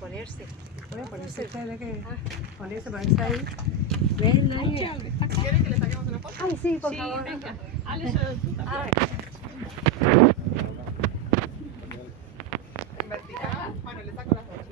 Ponerse. Bueno, ponerse tiene que ponerse ahí. Ven, ahí. ¿Quieres que le saquemos una foto? Ay, sí, por Sí, favor. venga. Alex, tú también. En vertical. Bueno, le saco las fotos.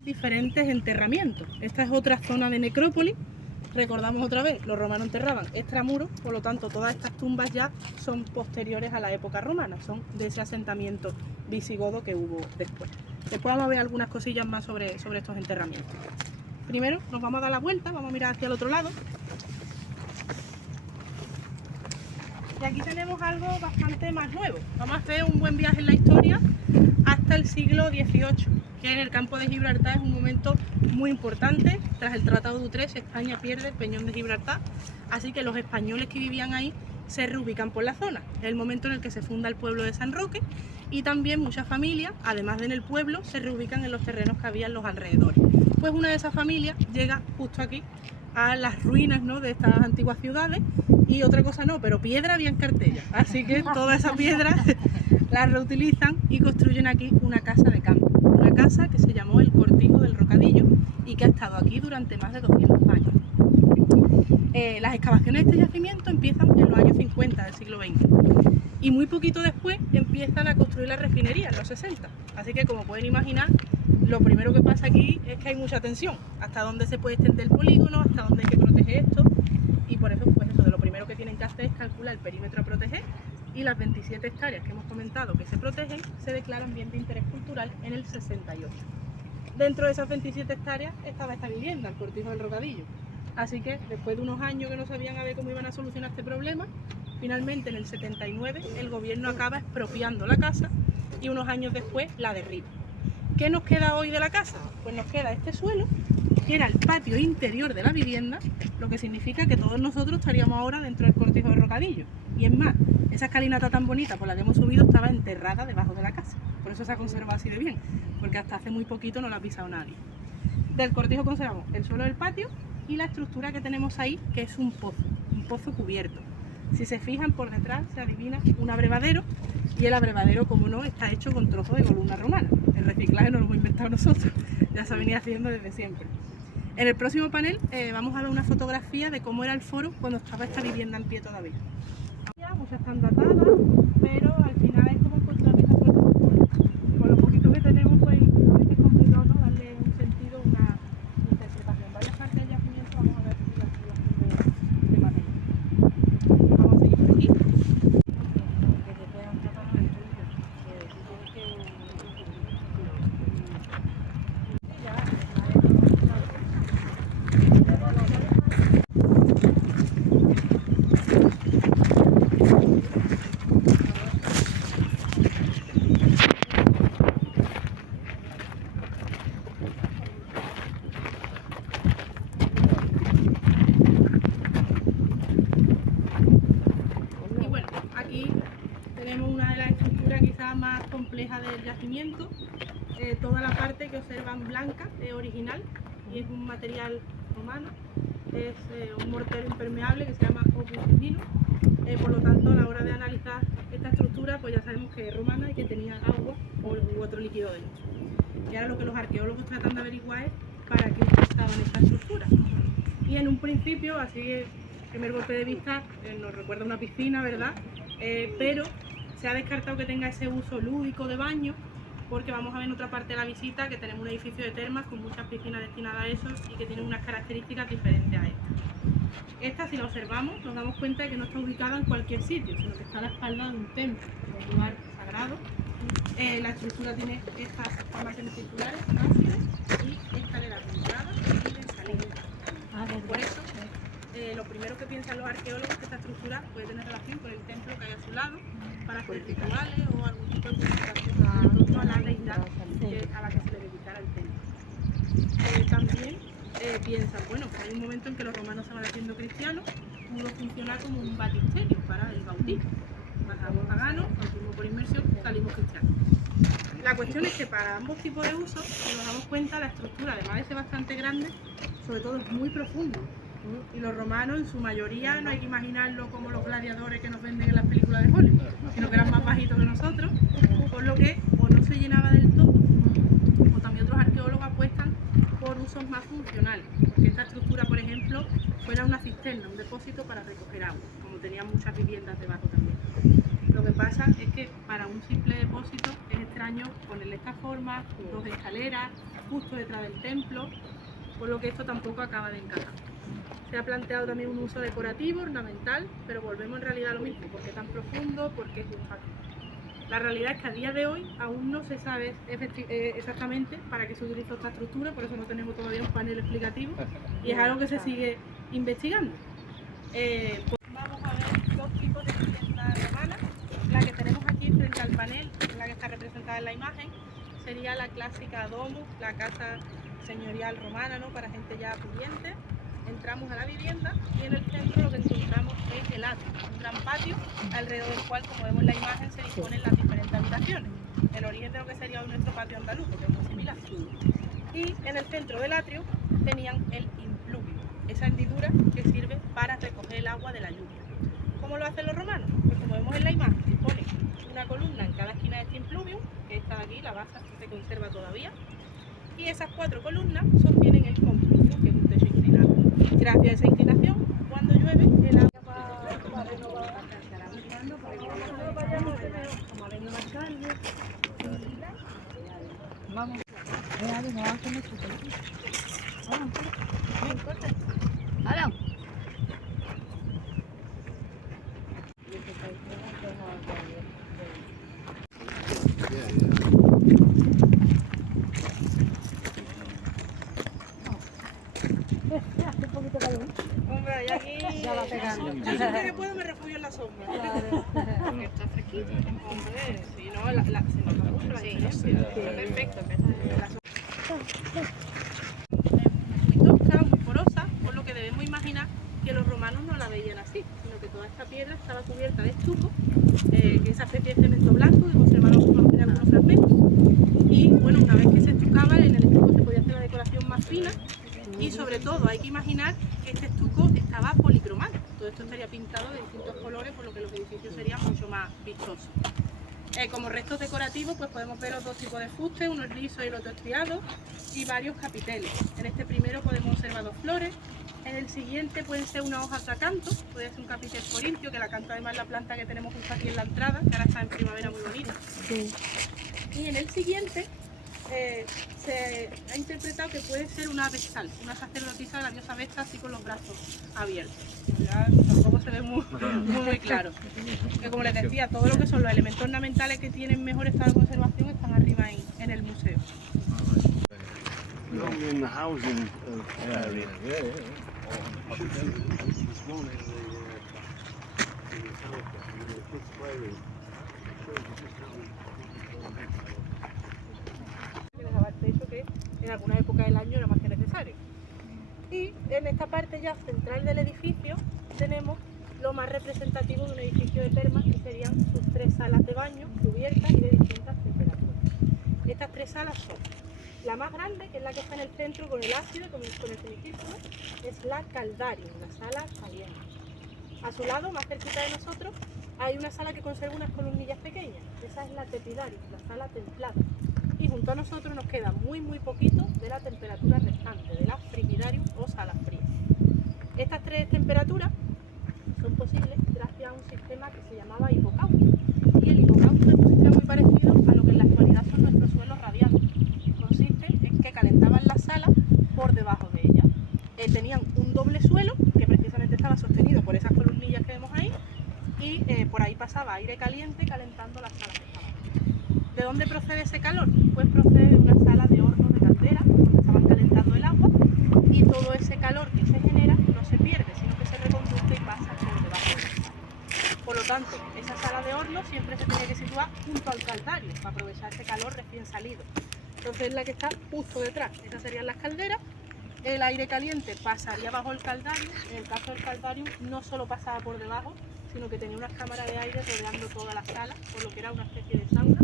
Diferentes enterramientos. Esta es otra zona de necrópolis. Recordamos otra vez, los romanos enterraban extramuros, por lo tanto todas estas tumbas ya son posteriores a la época romana, son de ese asentamiento visigodo que hubo después. Después vamos a ver algunas cosillas más sobre estos enterramientos. Primero nos vamos a dar la vuelta, vamos a mirar hacia el otro lado. Y aquí tenemos algo bastante más nuevo. Vamos a hacer un buen viaje en la historia hasta el siglo XVIII, que en el campo de Gibraltar es un momento muy importante. Tras el Tratado de Utrecht, España pierde el Peñón de Gibraltar, así que los españoles que vivían ahí se reubican por la zona. Es el momento en el que se funda el pueblo de San Roque y también muchas familias, además de en el pueblo, se reubican en los terrenos que había en los alrededores. Pues una de esas familias llega justo aquí a las ruinas, ¿no?, de estas antiguas ciudades, y otra cosa no, pero piedra había en Cartella, así que toda esa piedra la reutilizan y construyen aquí una casa de campo, una casa que se llamó el Cortijo del Rocadillo y que ha estado aquí durante más de 200 años. Las excavaciones de este yacimiento empiezan en los años 50 del siglo XX y muy poquito después empiezan a construir la refinería en los 60, así que como pueden imaginar, lo primero que pasa aquí es que hay mucha tensión, hasta dónde se puede extender el polígono, hasta dónde hay que proteger esto, y por eso, pues eso, de lo primero que tienen que hacer es calcular el perímetro a proteger, y las 27 hectáreas que hemos comentado que se protegen se declaran bien de interés cultural en el 68. Dentro de esas 27 hectáreas estaba esta vivienda, el Cortijo del Rocadillo, así que después de unos años que no sabían a ver cómo iban a solucionar este problema, finalmente en el 79 el gobierno acaba expropiando la casa y unos años después la derriba. ¿Qué nos queda hoy de la casa? Pues nos queda este suelo, que era el patio interior de la vivienda, lo que significa que todos nosotros estaríamos ahora dentro del Cortijo del Rocadillo. Y es más, esa escalinata tan bonita por la que hemos subido estaba enterrada debajo de la casa. Por eso se ha conservado así de bien, porque hasta hace muy poquito no la ha pisado nadie. Del cortijo conservamos el suelo del patio y la estructura que tenemos ahí, que es un pozo cubierto. Si se fijan, por detrás se adivina un abrevadero, y el abrevadero, como no, está hecho con trozos de columna romana. El reciclaje no lo hemos inventado nosotros, ya se venía haciendo desde siempre. En el próximo panel vamos a ver una fotografía de cómo era el foro cuando estaba esta vivienda en pie todavía. Muchas están datadas, pero al final es como encontrar esa fuerza. Con lo poquito que tenemos, pues es complicado, ¿no?, darle un sentido, una interpretación. Varias partes del yacimiento vamos a ver la activación de material. Vamos a seguir por aquí. de las estructuras quizás más complejas del yacimiento. Toda la parte que observan blanca es original y es un material romano. Es un mortero impermeable que se llama opus minus. Por lo tanto, a la hora de analizar esta estructura, pues ya sabemos que es romana y que tenía agua u otro líquido dentro. Y ahora lo que los arqueólogos tratan de averiguar es para qué utilizaban esta estructura. Y en un principio, así, primer golpe de vista, nos recuerda una piscina, ¿verdad? Pero se ha descartado que tenga ese uso lúdico de baño, porque vamos a ver en otra parte de la visita que tenemos un edificio de termas con muchas piscinas destinadas a eso y que tienen unas características diferentes a esta. Esta, si la observamos, nos damos cuenta de que no está ubicada en cualquier sitio, sino que está a la espalda de un templo, un lugar sagrado. La estructura tiene estas formas semicirculares, ácidas y escaleras de entrada y de salida. Por eso, lo primero que piensan los arqueólogos es que esta estructura puede tener relación con el templo que hay a su lado para hacer rituales o algún tipo de purificación en torno a la deidad a la que se le dedicara el templo. También piensan, bueno, pues hay un momento en que los romanos se van haciendo cristianos, pudo funcionar como un baptisterio para el bautismo. Pasamos paganos, bautismo por inmersión, salimos cristianos. La cuestión es que para ambos tipos de usos, si nos damos cuenta, la estructura, además de ser bastante grande, sobre todo es muy profunda. Y los romanos, en su mayoría, no hay que imaginarlo como los gladiadores que nos venden en las películas de Hollywood, sino que eran más bajitos que nosotros, por lo que o no se llenaba del todo, o también otros arqueólogos apuestan por usos más funcionales, porque esta estructura, por ejemplo, fuera una cisterna, un depósito para recoger agua, como tenían muchas viviendas debajo también. Lo que pasa es que para un simple depósito es extraño ponerle esta forma, dos escaleras, justo detrás del templo, por lo que esto tampoco acaba de encajar. Se ha planteado también un uso decorativo, ornamental, pero volvemos en realidad a lo mismo, porque es tan profundo, porque es un factor. La realidad es que a día de hoy aún no se sabe exactamente para qué se utilizó esta estructura, por eso no tenemos todavía un panel explicativo y es algo que se sigue investigando. Pues vamos a ver dos tipos de vivienda romana. La que tenemos aquí frente al panel, la que está representada en la imagen, sería la clásica domus, la casa señorial romana, ¿no? Para gente ya pudiente. Entramos a la vivienda y en el centro lo que encontramos es el atrio, un gran patio alrededor del cual, como vemos en la imagen, se disponen las diferentes habitaciones. El origen de lo que sería hoy nuestro patio andaluz, que es muy similar. Y en el centro del atrio tenían el impluvio, esa hendidura que sirve para recoger el agua de la lluvia. ¿Cómo lo hacen los romanos? Pues como vemos en la imagen, ponen una columna en cada esquina de este impluvio, que está aquí, la base se conserva todavía, y esas 4 columnas sostienen el compluvio, que es un techo inclinado. Gracias a esa inclinación, cuando llueve, el agua va a renovar. Vamos. Hace un poquito de calor. Hombre, y aquí Ya va pegando. yo siempre que puedo me refugio en la sombra. Porque está fresquito. Hombre, si no, se nota mucho la diferencia. Perfecto, la sombra. Es muy tosca, muy porosa, por lo que debemos imaginar que los romanos no la veían así, sino que toda esta piedra estaba cubierta de estuco, que es esa especie de cemento blanco, que conservamos en algunos fragmentos. Y bueno, una vez que se estucaba, en el estuco se podía hacer la decoración más fina. Y sobre todo hay que imaginar que este estuco estaba policromado. Todo esto estaría pintado de distintos colores, por lo que los edificios serían mucho más vistosos. Como restos decorativos pues podemos ver los dos tipos de fuste, uno es liso y el otro estriado, y varios capiteles. En este primero podemos observar 2 flores, en el siguiente pueden ser una hoja de acanto, puede ser un capitel corintio, que el acanto además es la planta que tenemos justo aquí en la entrada, que ahora está en primavera muy bonita. Sí. Y en el siguiente se ha interpretado que puede ser una vestal, una sacerdotisa de la diosa Vesta, así con los brazos abiertos. Ya tampoco se ve muy claro. Que como les decía, todo lo que son los elementos ornamentales que tienen mejor estado de conservación están arriba en el museo. In the housing area. Que dejaba el techo, que en alguna época del año era más que necesario. Y en esta parte ya central del edificio tenemos lo más representativo de un edificio de termas, que serían sus 3 3 salas de baño cubiertas y de distintas temperaturas. Estas 3 salas son la más grande, que es la que está en el centro con el ábside, con el semicírculo, es la Caldarium, la sala caliente. A su lado, más cerquita de nosotros, hay una sala que conserva unas columnillas pequeñas. Esa es la Tepidarium, la sala templada. Y junto a nosotros nos queda muy poquito de la temperatura restante, de la Frigidarium o sala fría. Estas 3 temperaturas son posibles gracias a un sistema que se llamaba hipocausto. Y el hipocausto es un sistema muy parecido a lo que en la actualidad son nuestros suelos radiantes. Consiste en que calentaban la sala por debajo de ella. Tenían un doble suelo que precisamente estaba sostenido por esas columnillas que vemos ahí y por ahí pasaba aire caliente calentando las salas que estaban. ¿De dónde procede ese calor? Pues procede de una sala de hornos de caldera donde estaban calentando el agua y todo ese calor que se genera no se pierde, sino que se reconduce y pasa por debajo de ella. Por lo tanto, esa sala de horno siempre se tiene que situar junto al caldario para aprovechar ese calor recién salido. Entonces es la que está justo detrás. Esas serían las calderas. El aire caliente pasaría bajo el caldario. En el caso del caldario no solo pasaba por debajo, sino que tenía unas cámaras de aire rodeando toda la sala, por lo que era una especie de sauna.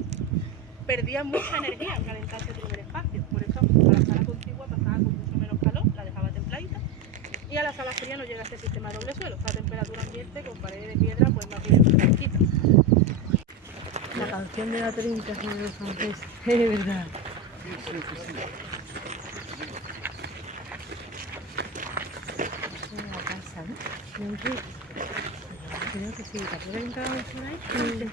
Perdía mucha energía al calentarse el primer espacio, por eso a la sala contigua pasaba con mucho menos calor, la dejaba templadita, y a la sala fría no llega ese sistema de doble suelo, a temperatura ambiente con paredes de piedra pues más bien fresquita. La canción de la trinca sobre los franceses, es verdad. La casa, ¿no? Creo que sí, ¿te pueden entrar por ahí? Sí.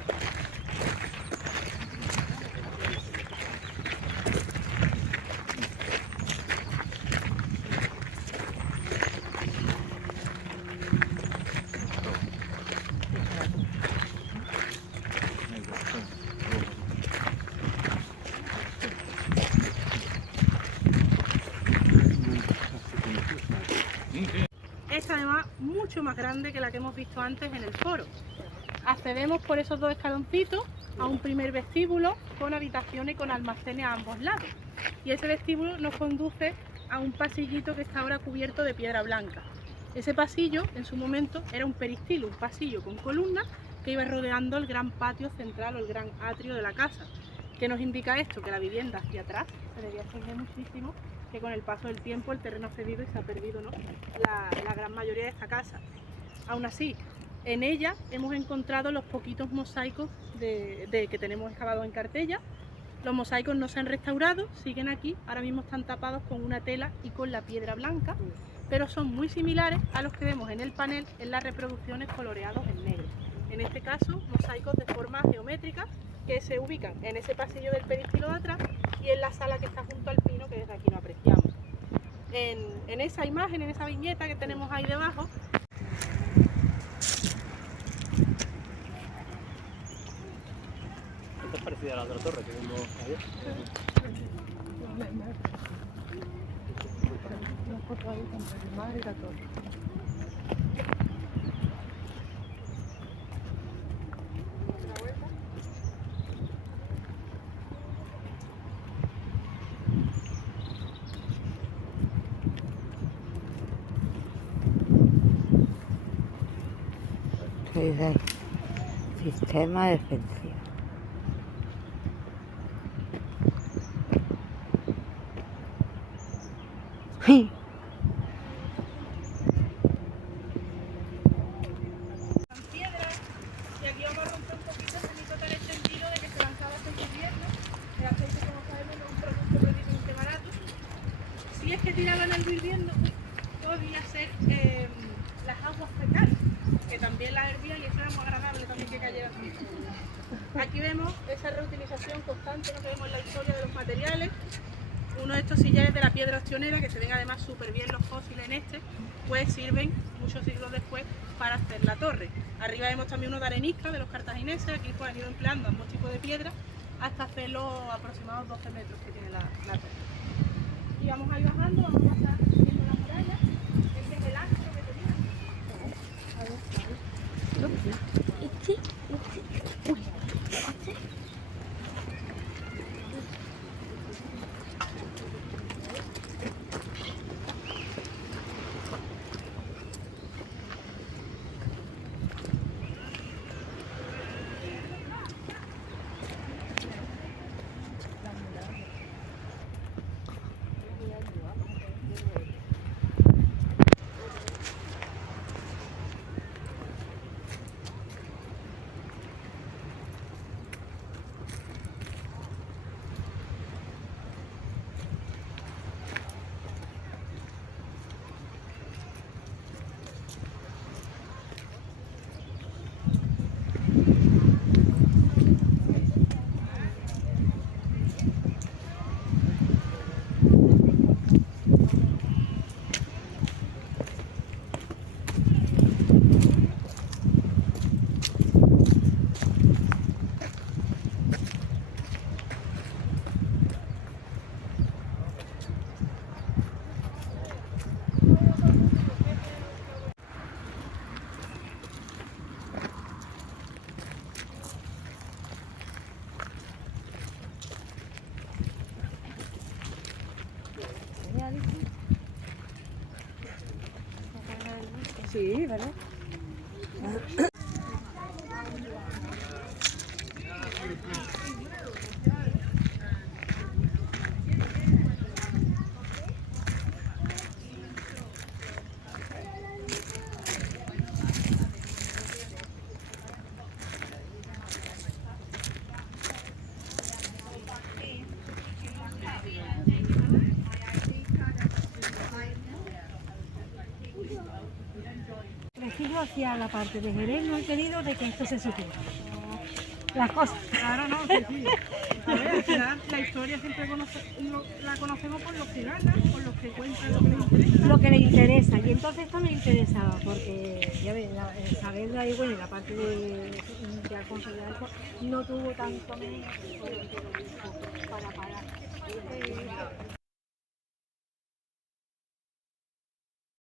Es además mucho más grande que la que hemos visto antes en el foro. Accedemos por esos 2 escaloncitos a un primer vestíbulo con habitaciones y con almacenes a ambos lados. Y ese vestíbulo nos conduce a un pasillito que está ahora cubierto de piedra blanca. Ese pasillo en su momento era un peristilo, un pasillo con columnas que iba rodeando el gran patio central o el gran atrio de la casa. ¿Qué nos indica esto? Que la vivienda hacia atrás se debía extender muchísimo, que con el paso del tiempo el terreno ha cedido y se ha perdido, ¿no?, la gran mayoría de esta casa. Aún así, en ella hemos encontrado los poquitos mosaicos que tenemos excavados en Cartella. Los mosaicos no se han restaurado, siguen aquí, ahora mismo están tapados con una tela y con la piedra blanca, pero son muy similares a los que vemos en el panel en las reproducciones coloreados en negro. En este caso, mosaicos de forma geométrica que se ubican en ese pasillo del peristilo de atrás y en la sala que está junto al pino, que desde aquí no apreciamos. En esa imagen, en esa viñeta que tenemos ahí debajo, ¿Qué te parecida a la otra torre que vimos ayer? Una foto ahí con el mar y la torre. Sistema defensivo. Sí. piedras, y aquí vamos a romper un poquito ese mito tan extendido de que se lanzaba aceite invierno. El aceite, como sabemos, no es un producto precisamente barato. Si es que tiraban algo hirviendo, podía ser las aguas fecales, que también las hervían y eso era muy agradable también que cayera así. Aquí vemos esa reutilización constante, ¿no?, que vemos en la historia de los materiales. Uno de estos sillares de la piedra ostionera, que se ven además súper bien los fósiles en este, pues sirven muchos siglos después para hacer la torre. Arriba vemos también uno de arenisca de los cartagineses, aquí pues han ido empleando ambos tipos de piedra hasta hacer los aproximados 12 metros que tiene la torre. Y vamos a ir bajando, vamos a pasar viendo la muralla. Este es el ancho que tenía. ¿verdad? Elegido hacia la parte de Jerez, no he querido de que esto se supiera. Las cosas. Claro, no, sí, sí. A ver, al final la historia siempre la conocemos por los que ganan, por los que cuentan lo que les interesa. Lo que le interesa, y entonces esto me interesaba, porque ya ves, saber de ahí, bueno, y la parte de Alfonso de Alfonso no tuvo tanto menos para parar.